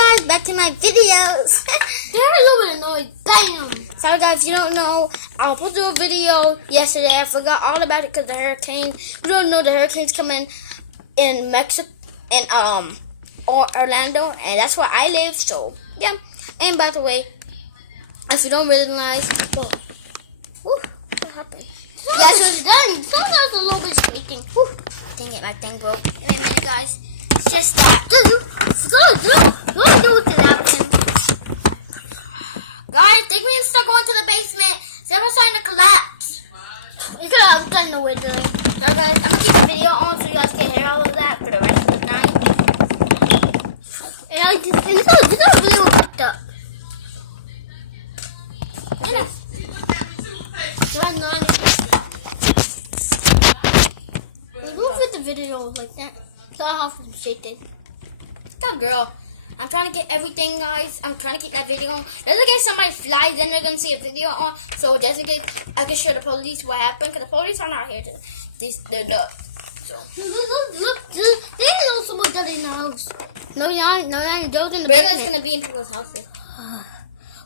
guys, back to my videos. They're a little bit annoyed. Bam! Sorry guys, if you don't know, I posted a video yesterday. I forgot all about it because the hurricane. You don't know the hurricane's coming in Mexico, in Orlando, and that's where I live. So yeah. And by the way, if you don't realize, what happened? Yeah, so it's done. Sometimes a little bit shaking. Dang it, my thing broke. Wait a minute, guys. It's just that. Don't do what can happen. Guys, think we need to start going to the basement. It's starting to collapse. You could have done the window. So guys, I'm gonna keep the video on so you guys can hear all of that for the rest of the night. And it's not really picked up. Move with the video like that. So I have to shake it. That girl. I'm trying to get everything, guys. I'm trying to keep that video on. Just in case somebody flies in, they're gonna see a video on. So just in case I can show the police what happened, because the police are not here to they're up. So Look, there's no someone dead in the house. No, those in the Brilla's basement. gonna be in people's houses.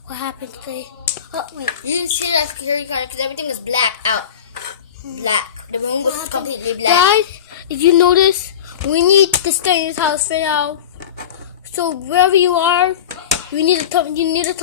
What happened today? Oh wait. You didn't see that security card because everything was black out. Black. The room was completely black. Guys, if you notice, we need to stay in this house for now. So wherever you are, you need to